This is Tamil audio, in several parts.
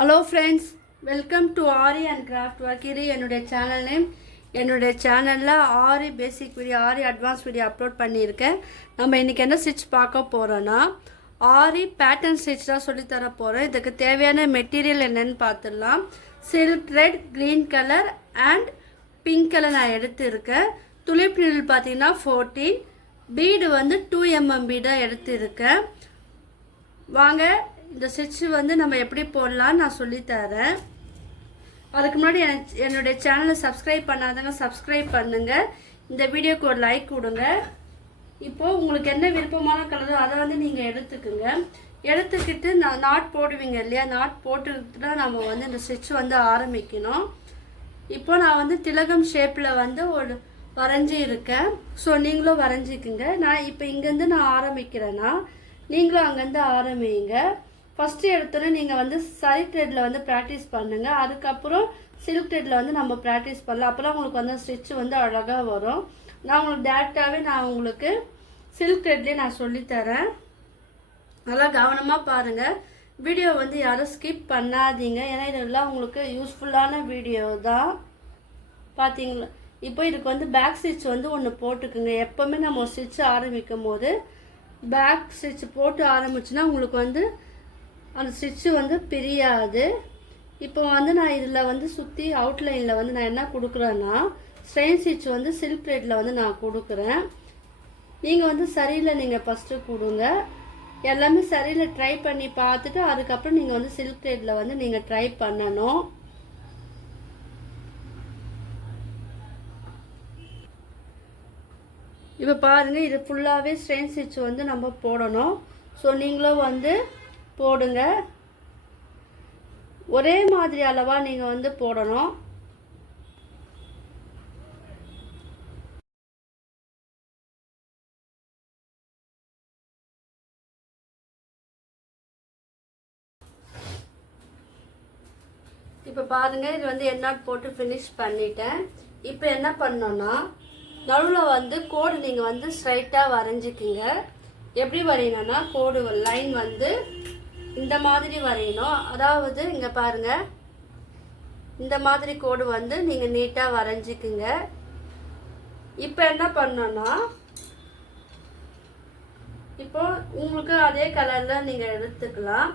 Hello friends, welcome to aari and craft work. இது என்னுடைய சேனல் நேம். என்னுடைய சேனலில் ஆரி பேசிக் வீடியோ, ஆரி அட்வான்ஸ் வீடியோ அப்லோட் பண்ணியிருக்கேன். நம்ம இன்றைக்கி என்ன ஸ்டிச் பார்க்க போகிறோன்னா, ஆரி பேட்டர்ன் ஸ்டிச் தான் சொல்லித்தர போகிறோம். இதுக்கு தேவையான மெட்டீரியல் என்னென்னு பார்த்துடலாம். Silk red, green colour and pink colour நான் எடுத்துருக்கேன். துளிப் நீடில் பார்த்தீங்கன்னா 14, பீடு வந்து 2mm பீடாக எடுத்துருக்கேன். வாங்க இந்த ஸ்டிச்சு வந்து நம்ம எப்படி போடலான்னு நான் சொல்லித்தரேன். அதுக்கு முன்னாடி என்னுடைய சேனலை சப்ஸ்கிரைப் பண்ணாதவங்க சப்ஸ்கிரைப் பண்ணுங்கள். இந்த வீடியோக்கு ஒரு லைக் கொடுங்க. இப்போது உங்களுக்கு என்ன விருப்பமான கலரோ அதை வந்து நீங்கள் எடுத்துக்குங்க. எடுத்துக்கிட்டு நாட் போடுவீங்க இல்லையா, நாட் போட்டுக்கிட்டு தான் நம்ம வந்து இந்த ஸ்டிச் வந்து ஆரம்பிக்கணும். இப்போ நான் வந்து திலகம் ஷேப்பில் வந்து ஒரு வரைஞ்சி இருக்கேன். ஸோ நீங்களும் வரைஞ்சிக்குங்க. நான் இப்போ இங்கேருந்து நான் ஆரம்பிக்கிறேன்னா நீங்களும் அங்கேருந்து ஆரம்பிங்க. ஃபஸ்ட்டு எடுத்தோன்னே நீங்கள் வந்து சரி த்ரெட்டில் வந்து ப்ராக்டிஸ் பண்ணுங்கள். அதுக்கப்புறம் சில்க் த்ரெட்டில் வந்து நம்ம ப்ராக்டிஸ் பண்ணலாம். அப்புறம் உங்களுக்கு வந்து ஸ்டிச் வந்து அழகாக வரும். நான் உங்களுக்கு டேரெக்டாகவே நான் உங்களுக்கு சில்க் த்ரெட்லேயே நான் சொல்லித்தரேன். நல்லா கவனமாக பாருங்கள். வீடியோ வந்து யாரும் ஸ்கிப் பண்ணாதீங்க. ஏன்னா இதெல்லாம் உங்களுக்கு யூஸ்ஃபுல்லான வீடியோ தான். பார்த்தீங்களா, இப்போ இதுக்கு வந்து பேக் ஸ்டிச் வந்து ஒன்று போட்டுக்குங்க. எப்போவுமே நம்ம ஒரு ஸ்டிச் ஆரம்பிக்கும் போது பேக் ஸ்டிச் போட்டு ஆரம்பிச்சுன்னா உங்களுக்கு வந்து அந்த ஸ்டிச்சு வந்து பிரியாது. இப்போ வந்து நான் இதில் வந்து சுற்றி அவுட்லைனில் வந்து நான் என்ன கொடுக்குறேன்னா ஸ்ட்ரெயின் ஸ்டிச் வந்து சில்க் த்ரெட்டில் வந்து நான் கொடுக்குறேன். நீங்கள் வந்து சரியில் நீங்கள் ஃபஸ்ட்டு கொடுங்க. எல்லாமே சரியில் ட்ரை பண்ணி பார்த்துட்டு அதுக்கப்புறம் நீங்கள் வந்து சில்க் த்ரெட்டில் வந்து நீங்கள் ட்ரை பண்ணணும். இப்போ பாருங்கள், இது ஃபுல்லாகவே ஸ்ட்ரெயின் ஸ்டிச் வந்து நம்ம போடணும். ஸோ நீங்களும் வந்து போடுங்க. ஒரே மாதிரி அளவாக நீங்கள் வந்து போடணும். இப்போ பாருங்கள், இது வந்து எண்ணாட் போட்டு ஃபினிஷ் பண்ணிட்டேன். இப்போ என்ன பண்ணோன்னா நடுவில் வந்து கோடு நீங்கள் வந்து ஸ்ட்ரைட்டாக வரைஞ்சிக்கிங்க. எப்படி வரையணும்னா கோடு லைன் வந்து இந்த மாதிரி வரையணும். அதாவது இங்கே பாருங்கள், இந்த மாதிரி கோடு வந்து நீங்கள் நீட்டாக வரைஞ்சிக்குங்க. இப்போ என்ன பண்ணோன்னா இப்போ உங்களுக்கு அதே கலரில் நீங்கள் எடுத்துக்கலாம்.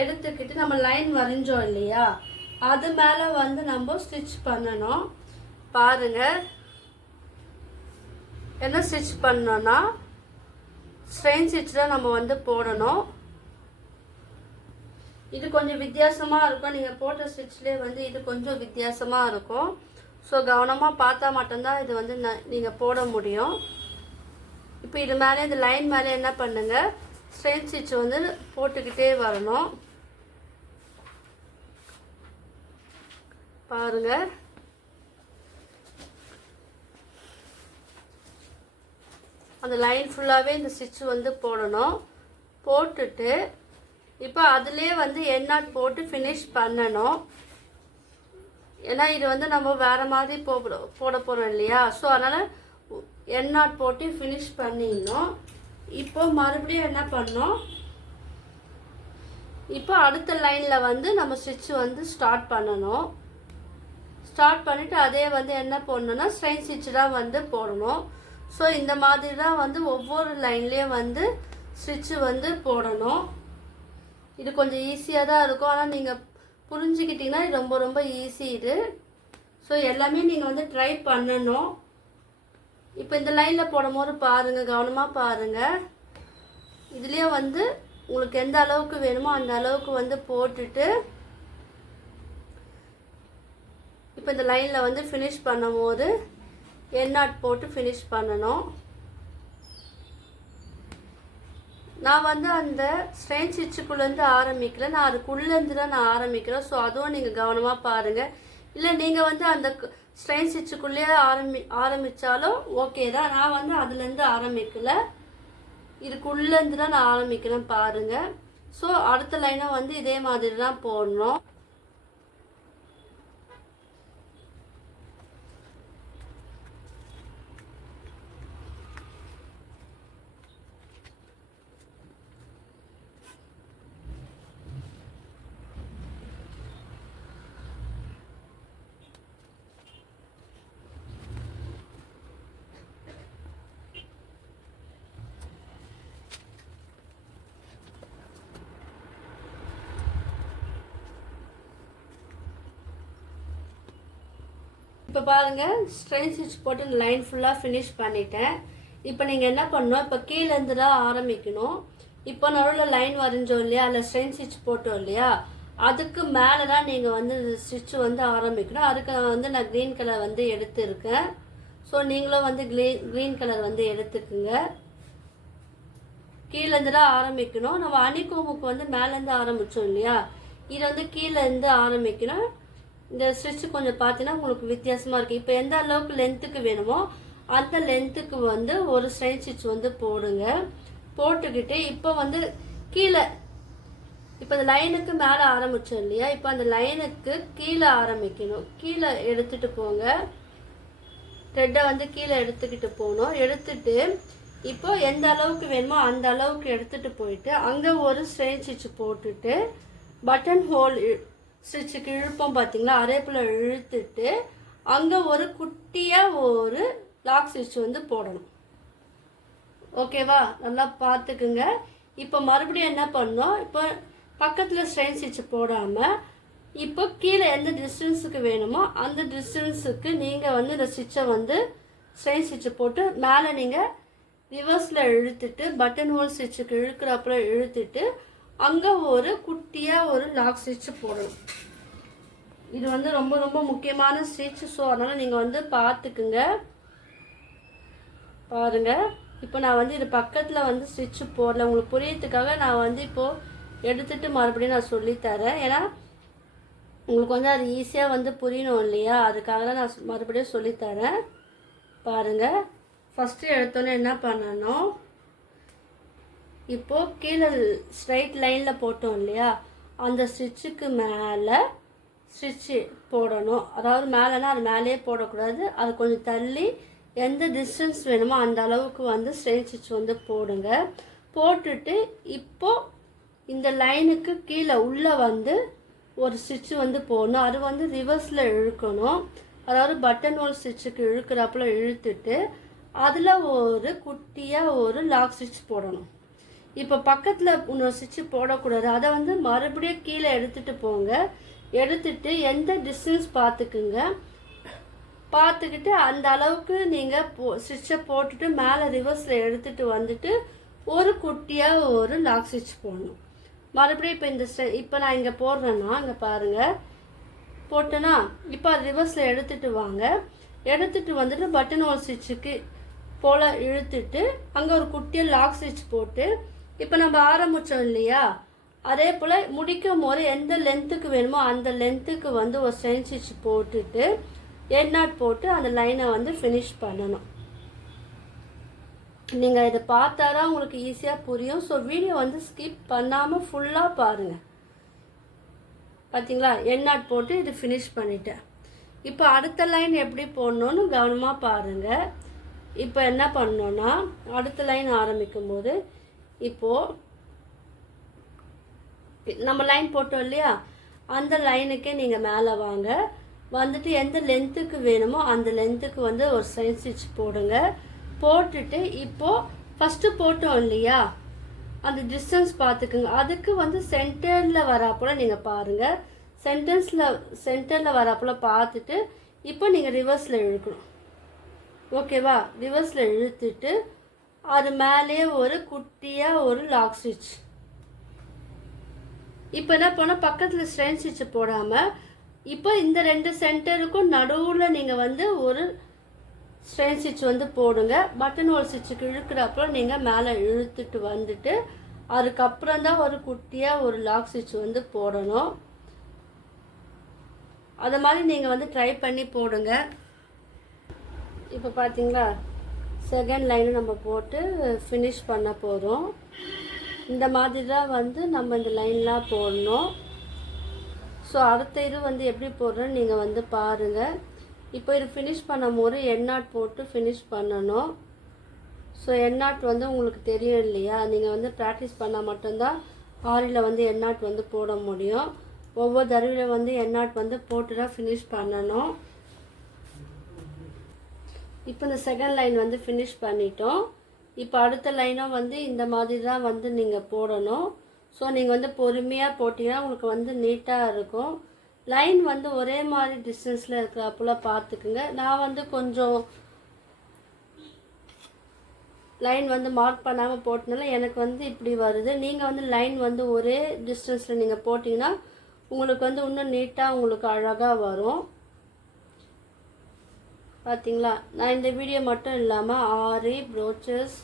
எடுத்துக்கிட்டு நம்ம லைன் வரைஞ்சோம் இல்லையா, அது மேலே வந்து நம்ம ஸ்டிச் பண்ணணும். பாருங்கள், என்ன ஸ்டிச் பண்ணோன்னா ஸ்ட்ரெயின் ஸ்டிச் தான் நம்ம வந்து போடணும். இது கொஞ்சம் வித்தியாசமாக இருக்கும். நீங்கள் போட்ட ஸ்டிச்லேயே வந்து இது கொஞ்சம் வித்தியாசமாக இருக்கும். ஸோ கவனமாக பார்த்தா மட்டும்தான் இது வந்து நீங்கள் போட முடியும். இப்போ இது மேலே இந்த லைன் மேலே என்ன பண்ணுங்கள், ஸ்ட்ரெயின் ஸ்டிச் வந்து போட்டுக்கிட்டே வரணும். பாருங்கள், அந்த லைன் ஃபுல்லாகவே இந்த ஸ்டிச் வந்து போடணும். போட்டுட்டு இப்போ அதுலேயே வந்து எண்ணாட் போட்டு ஃபினிஷ் பண்ணணும். ஏன்னா இது வந்து நம்ம வேறு மாதிரி போட போகிறோம் இல்லையா. ஸோ அதனால் எண்ணாட் போட்டு ஃபினிஷ் பண்ணிடணும். இப்போ மறுபடியும் என்ன பண்ணோம், இப்போ அடுத்த லைனில் வந்து நம்ம ஸ்டிச் வந்து ஸ்டார்ட் பண்ணணும். ஸ்டார்ட் பண்ணிவிட்டு அதே வந்து என்ன போடணுன்னா ஸ்ட்ரெயின் ஸ்டிச் தான் வந்து போடணும். ஸோ இந்த மாதிரி தான் வந்து ஒவ்வொரு லைன்லேயும் வந்து ஸ்டிச்சு வந்து போடணும். இது கொஞ்சம் ஈஸியாக தான் இருக்கும். ஆனால் நீங்கள் புரிஞ்சுக்கிட்டிங்கன்னா இது ரொம்ப ரொம்ப ஈஸி இது. ஸோ எல்லாமே நீங்கள் வந்து ட்ரை பண்ணணும். இப்போ இந்த லைனில் போடும்போது பாருங்கள், கவனமாக பாருங்கள். இதுலேயே வந்து உங்களுக்கு எந்த அளவுக்கு வேணுமோ அந்த அளவுக்கு வந்து போட்டுட்டு இப்போ இந்த லைனில் வந்து ஃபினிஷ் பண்ணும்போது எண்ணாட் போட்டு ஃபினிஷ் பண்ணணும். நான் வந்து அந்த ஸ்ட்ரெயின் ஸ்டிச்சுக்குள்ளேருந்து ஆரம்பிக்கல, நான் அதுக்குள்ளேருந்து தான் நான் ஆரம்பிக்கிறேன். ஸோ அதுவும் நீங்கள் கவனமாக பாருங்கள். இல்லை நீங்கள் வந்து அந்த ஸ்ட்ரெயின் ஸ்டிச்சுக்குள்ளேயே ஆரம்பித்தாலும் ஓகே தான். நான் வந்து அதுலேருந்து ஆரம்பிக்கலை, இதுக்குள்ளேருந்து தான் நான் ஆரம்பிக்கிறேன். பாருங்கள். ஸோ அடுத்த லைனை வந்து இதே மாதிரி தான் போடணும். இப்போ பாருங்கள், ஸ்ட்ரெயின் ஸ்டிச் போட்டு லைன் ஃபுல்லாக ஃபினிஷ் பண்ணிட்டேன். இப்போ நீங்கள் என்ன பண்ணணும், இப்போ கீழேருந்து தான் ஆரம்பிக்கணும். இப்போ நடுவில் லைன் வரைஞ்சோம் இல்லையா, அதில் ஸ்ட்ரெயின் ஸ்டிச் போட்டோம் இல்லையா, அதுக்கு மேலே தான் நீங்கள் வந்து ஸ்டிச் வந்து ஆரம்பிக்கணும். அதுக்கு நான் க்ரீன் கலர் வந்து எடுத்துருக்கேன். ஸோ நீங்களும் வந்து க்ரீன் கலர் வந்து எடுத்துக்குங்க. கீழேருந்து தான் ஆரம்பிக்கணும். நம்ம அணிக்கோமுக்கு வந்து மேலேருந்து ஆரம்பித்தோம் இல்லையா, இது வந்து கீழேருந்து ஆரம்பிக்கணும். இந்த ஸ்டிச்சு கொஞ்சம் பார்த்தீங்கன்னா உங்களுக்கு வித்தியாசமாக இருக்குது. இப்போ எந்த அளவுக்கு லென்த்துக்கு வேணுமோ அந்த லென்த்துக்கு வந்து ஒரு ஸ்ட்ரெயின் ஸ்டிச் வந்து போடுங்க. போட்டுக்கிட்டு இப்போ வந்து கீழே, இப்போ இந்த லைனுக்கு மேலே ஆரம்பித்தோம் இல்லையா, இப்போ அந்த லைனுக்கு கீழே ஆரம்பிக்கணும். கீழே எடுத்துகிட்டு போங்க. த்ரெட்டை வந்து கீழே எடுத்துக்கிட்டு போகணும். எடுத்துட்டு இப்போ எந்த அளவுக்கு வேணுமோ அந்த அளவுக்கு எடுத்துகிட்டு போயிட்டு அங்கே ஒரு ஸ்ட்ரெயின் ஸ்டிச் போட்டுட்டு பட்டன் ஹோல் ஸ்டிச்சுக்கு இழுப்போம் பார்த்தீங்களா, அரேப்பில் இழுத்துட்டு அங்கே ஒரு குட்டியாக ஒரு லாக் ஸ்டிச் வந்து போடணும். ஓகேவா, நல்லா பார்த்துக்குங்க. இப்போ மறுபடியும் என்ன பண்ணோம், இப்போ பக்கத்தில் ஸ்ட்ரெயின் ஸ்டிச் போடாமல் இப்போ கீழே எந்த டிஸ்டன்ஸுக்கு வேணுமோ அந்த டிஸ்டன்ஸுக்கு நீங்கள் வந்து இந்த ஸ்டிச்சை வந்து ஸ்ட்ரெயின் ஸ்டிச்சை போட்டு மேலே நீங்கள் ரிவர்ஸில் இழுத்துட்டு பட்டன் ஹோல் ஸ்டிச்சுக்கு இழுக்கிறப்பல இழுத்துட்டு அங்கே ஒரு குட்டியாக ஒரு லாக் ஸ்டிச் போடணும். இது வந்து ரொம்ப ரொம்ப முக்கியமான ஸ்டிச். ஸோ அதனால் நீங்கள் வந்து பார்த்துக்குங்க. பாருங்கள், இப்போ நான் வந்து இது பக்கத்தில் வந்து ஸ்டிச்சு போடல, உங்களுக்கு புரியறதுக்காக நான் வந்து இப்போது எடுத்துகிட்டு மறுபடியும் நான் சொல்லித்தரேன். ஏன்னா உங்களுக்கு வந்து அது ஈஸியாக வந்து புரியணும் இல்லையா, அதுக்காக தான் நான் மறுபடியும் சொல்லித்தரேன். பாருங்கள், ஃபஸ்ட்டு எடுத்தோன்னே என்ன பண்ணணும், இப்போது கீழே ஸ்ட்ரைட் லைனில் போட்டோம் இல்லையா, அந்த ஸ்டிச்சுக்கு மேலே ஸ்டிச்சு போடணும். அதாவது மேலேனா அது மேலேயே போடக்கூடாது, அது கொஞ்சம் தள்ளி எந்த டிஸ்டன்ஸ் வேணுமோ அந்த அளவுக்கு வந்து ஸ்ட்ரெயின் ஸ்டிச் வந்து போடுங்க. போட்டுட்டு இப்போது இந்த லைனுக்கு கீழே உள்ளே வந்து ஒரு ஸ்டிச்சு வந்து போடணும். அது வந்து ரிவர்ஸில் இழுக்கணும். அதாவது பட்டன் ஹோல் ஸ்டிச்சுக்கு இழுக்கிறப்பல இழுத்துட்டு அதில் ஒரு குட்டியாக ஒரு லாக் ஸ்டிச் போடணும். இப்போ பக்கத்தில் இன்னொரு ஸ்டிச்சு போடக்கூடாது, அதை வந்து மறுபடியும் கீழே எடுத்துகிட்டு போங்க. எடுத்துட்டு எந்த டிஸ்டன்ஸ் பார்த்துக்குங்க. பார்த்துக்கிட்டு அந்த அளவுக்கு நீங்கள் ஸ்டிச்சை போட்டுட்டு மேலே ரிவர்ஸில் எடுத்துகிட்டு வந்துட்டு ஒரு குட்டியாக ஒரு லாக் ஸ்டிச் போடணும். மறுபடியும் இப்போ இந்த இப்போ நான் இங்கே போடுறேன்னா இங்கே பாருங்கள் போட்டேன்னா, இப்போ ரிவர்ஸில் எடுத்துகிட்டு வாங்க. எடுத்துகிட்டு வந்துட்டு பட்டன் ஹோல் ஸ்டிச்சுக்கு போல் இழுத்துட்டு அங்கே ஒரு குட்டியாக லாக் ஸ்டிச் போட்டு இப்போ நம்ம ஆரம்பித்தோம் இல்லையா, அதே போல் முடிக்கும் போது எந்த லென்த்துக்கு வேணுமோ அந்த லென்த்துக்கு வந்து ஒரு ஸ்ட்ரெயின் ஸ்டிச் போட்டுட்டு எண்ட் நாட் போட்டு அந்த லைனை வந்து ஃபினிஷ் பண்ணணும். நீங்கள் இதை பார்த்தாதான் உங்களுக்கு ஈஸியாக புரியும். ஸோ வீடியோ வந்து ஸ்கிப் பண்ணாமல் ஃபுல்லாக பாருங்கள். பார்த்தீங்களா, எண்ட் நாட் போட்டு இது ஃபினிஷ் பண்ணிட்டேன். இப்போ அடுத்த லைன் எப்படி போடணுன்னு கவனமாக பாருங்கள். இப்போ என்ன பண்ணோன்னா, அடுத்த லைன் ஆரம்பிக்கும் போது இப்போது நம்ம லைன் போட்டோம் இல்லையா, அந்த லைனுக்கே நீங்கள் மேலே வாங்க. வந்துட்டு எந்த லென்த்துக்கு வேணுமோ அந்த லென்த்துக்கு வந்து ஒரு ஸ்ட்ரெயின் ஸ்டிச் போடுங்க. போட்டுட்டு இப்போது ஃபஸ்ட்டு போட்டோம் இல்லையா, அந்த டிஸ்டன்ஸ் பார்த்துக்குங்க. அதுக்கு வந்து சென்டரில் வராப்போல் நீங்கள் பாருங்கள். சென்டரில் வராப்போல் பார்த்துட்டு இப்போ நீங்கள் ரிவர்ஸில் இழுக்கணும். ஓகேவா, ரிவர்ஸில் இழுத்துட்டு அது மேலேயே ஒரு குட்டியாக ஒரு லாக் ஸ்டிச். இப்போ என்ன பண்ணால் பக்கத்தில் ஸ்ட்ரெயின் ஸ்டிச் போடாமல் இப்போ இந்த ரெண்டு சென்டருக்கும் நடுவில் நீங்கள் வந்து ஒரு ஸ்ட்ரெயின் ஸ்டிச் வந்து போடுங்க. பட்டன் ஹோல் ஸ்டிச்சுக்கு இழுக்கிறப்போ நீங்கள் மேலே இழுத்துட்டு வந்துட்டு அதுக்கப்புறம் தான் ஒரு குட்டியாக ஒரு லாக் ஸ்டிச் வந்து போடணும். அதை மாதிரி நீங்கள் வந்து ட்ரை பண்ணி போடுங்க. இப்போ பார்த்தீங்களா, செகண்ட் லைனு நம்ம போட்டு ஃபினிஷ் பண்ண போகிறோம். இந்த மாதிரி தான் வந்து நம்ம இந்த லைன்லாம் போடணும். ஸோ அடுத்த இது வந்து எப்படி போடுறோன்னு நீங்கள் வந்து பாருங்கள். இப்போ இது ஃபினிஷ் பண்ணும் போது எண்ட் நாட் போட்டு ஃபினிஷ் பண்ணணும். ஸோ எண்ட் நாட் வந்து உங்களுக்கு தெரியும் இல்லையா, நீங்கள் வந்து ப்ராக்டிஸ் பண்ணால் மட்டும்தான் ஆரியில் வந்து எண்ட் நாட் வந்து போட முடியும். ஒவ்வொரு தடவையில் வந்து எண்ட் நாட் வந்து போட்டு தான் ஃபினிஷ் பண்ணணும். இப்போ இந்த செகண்ட் லைன் வந்து ஃபினிஷ் பண்ணிட்டோம். இப்போ அடுத்த லைனும் வந்து இந்த மாதிரி தான் வந்து நீங்கள் போடணும். ஸோ நீங்கள் வந்து பொறுமையாக போட்டிங்கன்னா உங்களுக்கு வந்து நீட்டாக இருக்கும். லைன் வந்து ஒரே மாதிரி டிஸ்டன்ஸில் இருக்கிறப்போல பார்த்துக்குங்க. நான் வந்து கொஞ்சம் லைன் வந்து மார்க் பண்ணாமல் போட்டனால எனக்கு வந்து இப்படி வருது. நீங்கள் வந்து லைன் வந்து ஒரே டிஸ்டன்ஸில் நீங்கள் போட்டிங்கன்னா உங்களுக்கு வந்து இன்னும் நீட்டாக உங்களுக்கு அழகாக வரும். பார்த்தீங்களா? நான் இந்த வீடியோ மட்டும் இல்லாமல் aari brooches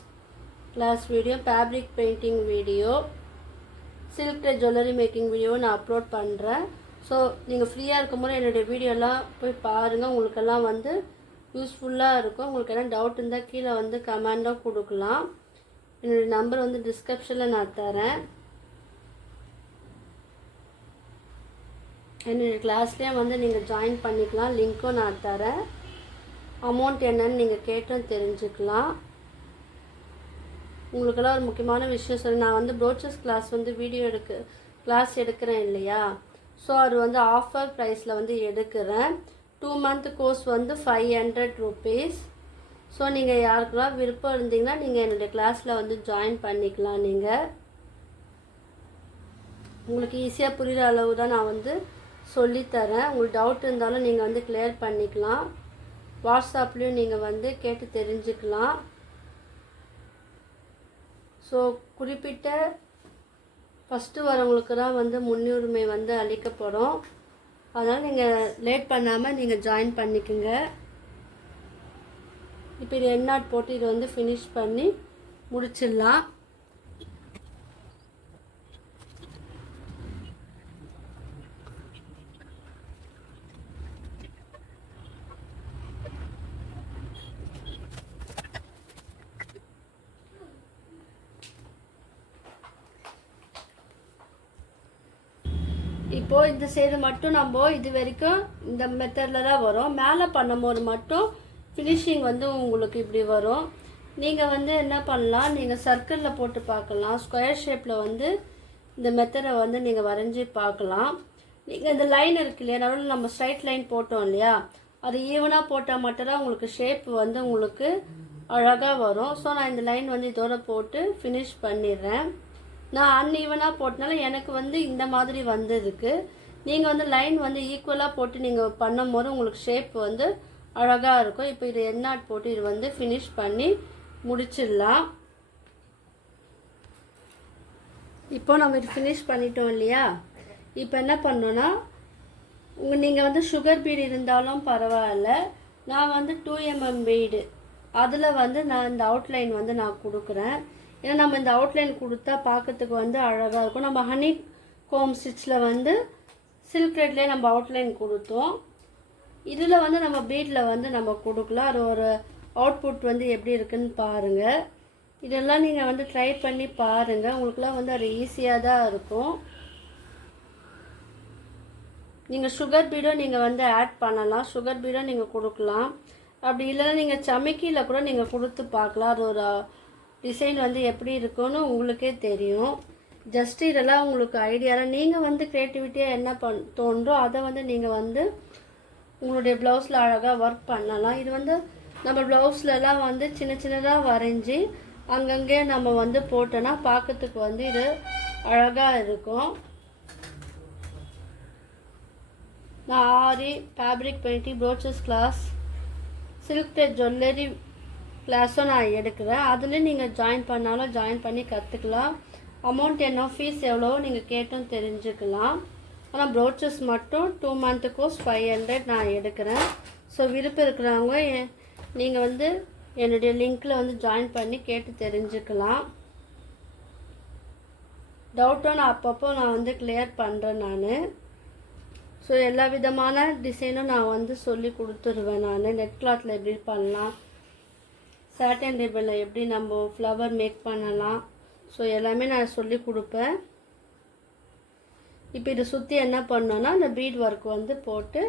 class video, fabric painting video, silk jewellery making video நான் அப்லோட் பண்ணுறேன். ஸோ நீங்கள் ஃப்ரீயாக இருக்கும்போது என்னுடைய வீடியோலாம் போய் பாருங்கள். உங்களுக்கெல்லாம் வந்து யூஸ்ஃபுல்லாக இருக்கும். உங்களுக்கு என்ன டவுட் இருந்தால் கீழே வந்து கமெண்டாக கொடுக்கலாம். என்னுடைய நம்பர் வந்து டிஸ்கிரிப்ஷனில் நான் தரேன். என்னுடைய கிளாஸ்லேயே வந்து நீங்கள் ஜாயின் பண்ணிக்கலாம். லிங்க்கும் நான் தரேன். அமௌண்ட் என்னன்னு நீங்கள் கேட்டும் தெரிஞ்சுக்கலாம். உங்களுக்கெல்லாம் ஒரு முக்கியமான விஷயம் சொல்லி, நான் வந்து ப்ரோச்சஸ் கிளாஸ் வந்து கிளாஸ் எடுக்கிறேன் இல்லையா? ஸோ அது வந்து ஆஃபர் ப்ரைஸில் வந்து எடுக்கிறேன். 2 month கோர்ஸ் வந்து 500 rupees. ஸோ நீங்கள் யாருக்கெல்லாம் விருப்பம் இருந்தீங்கன்னா நீங்கள் என்னுடைய கிளாஸில் வந்து ஜாயின் பண்ணிக்கலாம். நீங்கள் உங்களுக்கு ஈஸியாக புரிகிற அளவு தான் நான் வந்து சொல்லித்தரேன். உங்களுக்கு டவுட் இருந்தாலும் நீங்கள் வந்து கிளியர் பண்ணிக்கலாம். வாட்ஸ்அப்லேயும் நீங்கள் வந்து கேட்டு தெரிஞ்சுக்கலாம். ஸோ குறிப்பிட்ட ஃபஸ்ட்டு வரவங்களுக்கு தான் வந்து முன்னுரிமை வந்து அளிக்கப்படும். அதனால் நீங்கள் லேட் பண்ணாமல் நீங்கள் ஜாயின் பண்ணிக்கோங்க. இப்போ இது எண்ணாட் போட்டு இதை வந்து ஃபினிஷ் பண்ணி முடிச்சிடலாம். இப்போது இந்த சைடு மட்டும் நம்ம இது வரைக்கும் இந்த மெத்தடில் தான் வரும். மேலே பண்ணும்போது மட்டும் ஃபினிஷிங் வந்து உங்களுக்கு இப்படி வரும். நீங்கள் வந்து என்ன பண்ணலாம், நீங்கள் சர்க்கிளில் போட்டு பார்க்கலாம். ஸ்கொயர் ஷேப்பில் வந்து இந்த மெத்தடை வந்து நீங்கள் வரைஞ்சி பார்க்கலாம். நீங்கள் இந்த லைன் இருக்கு இல்லையா, நடுவில் நம்ம ஸ்ட்ரைட் லைன் போட்டோம் இல்லையா, அது ஈவனாக போட்டால் மட்டும்தான் உங்களுக்கு ஷேப் வந்து உங்களுக்கு அழகாக வரும். ஸோ நான் இந்த லைன் வந்து இதோட போட்டு ஃபினிஷ் பண்ணிடுறேன். நான் அன்ஈவனாக போட்டனால எனக்கு வந்து இந்த மாதிரி வந்ததுக்கு. நீங்கள் வந்து லைன் வந்து ஈக்குவலாக போட்டு நீங்கள் பண்ணும்போது உங்களுக்கு ஷேப் வந்து அழகாக இருக்கும். இப்போ இது எண்ணாட் போட்டு இது வந்து ஃபினிஷ் பண்ணி முடிச்சிடலாம். இப்போ நம்ம இது ஃபினிஷ் பண்ணிட்டோம் இல்லையா? இப்போ என்ன பண்ணோன்னா, நீங்கள் வந்து சுகர் பீடு இருந்தாலும் பரவாயில்ல, நான் வந்து 2mm பீடு அதில் வந்து நான் இந்த அவுட்லைன் வந்து நான் கொடுக்குறேன். ஏன்னா நம்ம இந்த அவுட்லைன் கொடுத்தா பார்க்கறதுக்கு வந்து அழகாக இருக்கும். நம்ம ஹனி கோம் ஸ்டிச்சில் வந்து சில்க் த்ரெட்லேயே நம்ம அவுட்லைன் கொடுத்தோம். இதில் வந்து நம்ம பீடில் வந்து நம்ம கொடுக்கலாம். அது ஒரு அவுட்புட் வந்து எப்படி இருக்குன்னு பாருங்கள். இதெல்லாம் நீங்கள் வந்து ட்ரை பண்ணி பாருங்கள். உங்களுக்குலாம் வந்து அது ஈஸியாக தான் இருக்கும். நீங்கள் சுகர் பீடும் நீங்கள் வந்து ஆட் பண்ணலாம். சுகர் பீடும் நீங்கள் கொடுக்கலாம். அப்படி இல்லைன்னா நீங்கள் சமைக்கியில் கூட நீங்கள் கொடுத்து பார்க்கலாம். அது ஒரு டிசைன் வந்து எப்படி இருக்குன்னு உங்களுக்கே தெரியும். ஜஸ்ட் இதெல்லாம் உங்களுக்கு ஐடியாவில் நீங்கள் வந்து க்ரியேட்டிவிட்டியாக என்ன தோன்றோ அதை வந்து நீங்கள் வந்து உங்களுடைய ப்ளவுஸில் அழகாக ஒர்க் பண்ணலாம். இது வந்து நம்ம ப்ளவுஸ்லலாம் வந்து சின்ன சின்னதாக வரைஞ்சி அங்கங்கே நம்ம வந்து போட்டோன்னா பார்க்கறதுக்கு வந்து இது அழகாக இருக்கும். நான் aari fabric painting brooches class, silk jewellery கிளாஸும் நான் எடுக்கிறேன். அதில் நீங்கள் ஜாயின் பண்ணாலும் ஜாயின் பண்ணி கற்றுக்கலாம். அமௌண்ட் என்ன, ஃபீஸ் எவ்வளோ நீங்கள் கேட்டும் தெரிஞ்சுக்கலாம். ஆனால் ப்ரோச்சஸ் மட்டும் 2 month கோர்ஸ் 500 நான் எடுக்கிறேன். ஸோ விருப்பம் இருக்கிறவங்க நீங்கள் வந்து என்னுடைய லிங்க்கில் வந்து ஜாயின் பண்ணி கேட்டு தெரிஞ்சுக்கலாம். டவுட்டும் நான் அப்பப்போ நான் வந்து கிளியர் பண்ணுறேன் நான். ஸோ எல்லா விதமான டிசைனும் நான் வந்து சொல்லி கொடுத்துருவேன். நான் நெட் கிளாத்தில் எப்படி பண்ணலாம், சாட்டன் ரிப்பனில் எப்படி நம்ம ஃப்ளவர் மேக் பண்ணலாம், ஸோ எல்லாமே நான் சொல்லி கொடுப்பேன். இப்போ இதை சுற்றி என்ன பண்ணோன்னா அந்த பீட் ஒர்க் வந்து போட்டு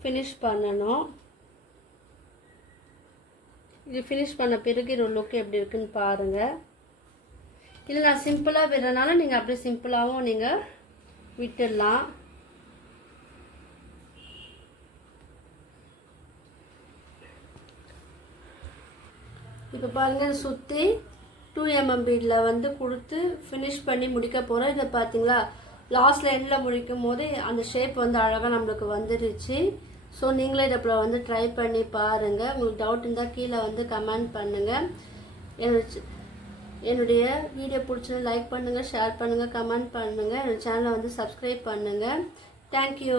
ஃபினிஷ் பண்ணணும். இது ஃபினிஷ் பண்ண பிறகு இது லுக் எப்படி இருக்குன்னு பாருங்கள். இல்லை நான் சிம்பிளாக விடுறதுனால நீங்கள் அப்படியே சிம்பிளாகவும் நீங்கள் விட்டுடலாம். இப்போ பாருங்கள், சுற்றி 2mm பீடில் வந்து கொடுத்து ஃபினிஷ் பண்ணி முடிக்க போகிறோம். இதை பார்த்தீங்களா, லாஸ்ட்டில் எண்டில் முடிக்கும் போது அந்த ஷேப் வந்து அழகாக நம்மளுக்கு வந்துருச்சு. ஸோ நீங்களே இதை வந்து ட்ரை பண்ணி பாருங்கள். உங்களுக்கு டவுட் இருந்தால் கீழே வந்து கமெண்ட் பண்ணுங்கள். என்னுடைய வீடியோ பிடிச்சது லைக் பண்ணுங்கள், ஷேர் பண்ணுங்கள், கமெண்ட் பண்ணுங்கள். என்னோடய சேனலை வந்து சப்ஸ்கிரைப் பண்ணுங்கள். தேங்க்யூ.